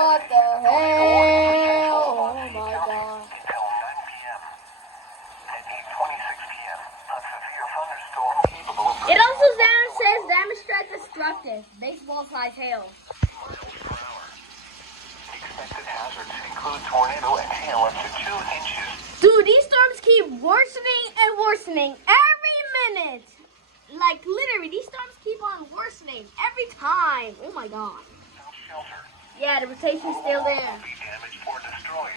What the hell? Oh my god. Until 9 p.m. At 8:26 p.m. A severe thunderstorm capable of It also says damage strike destructive. Baseball-sized hail. miles per hour. Expected hazards include tornado and hail up to 2 inches. Dude, these storms keep worsening and worsening every minute. Like, literally, these storms keep on worsening every time. Oh my god. Without shelter. Yeah, the rotation's still there. Will be damaged or destroyed.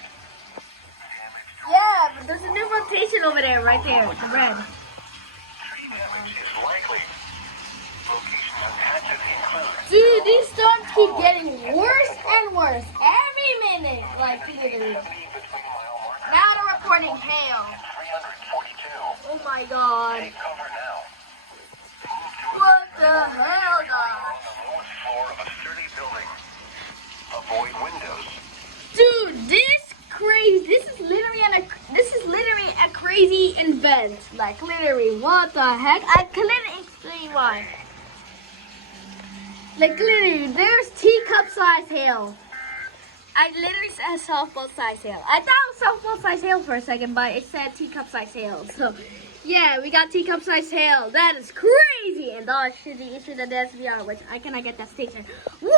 Damaged Yeah, but there's a new rotation over there, right there, the red. tree damage is likely. Location of patches include Dude, these storms keep getting worse and worse every minute. Like, literally. 70 between mile marker Now they're reporting hail. and 342. Oh my god. Take cover now. Move to a What the hell, on god? the lowest floor of a sturdy building. Avoid windows. Dude, this is literally a crazy event. Like, literally, what the heck? I couldn't explain why. Like, literally, there's teacup-sized hail. I literally said softball-sized hail. I thought it was softball-sized hail for a second, but it said teacup-sized hail. So, yeah, we got teacup-sized hail. That is crazy. And that should the issue that that's VR, which I cannot get that station. Whoa!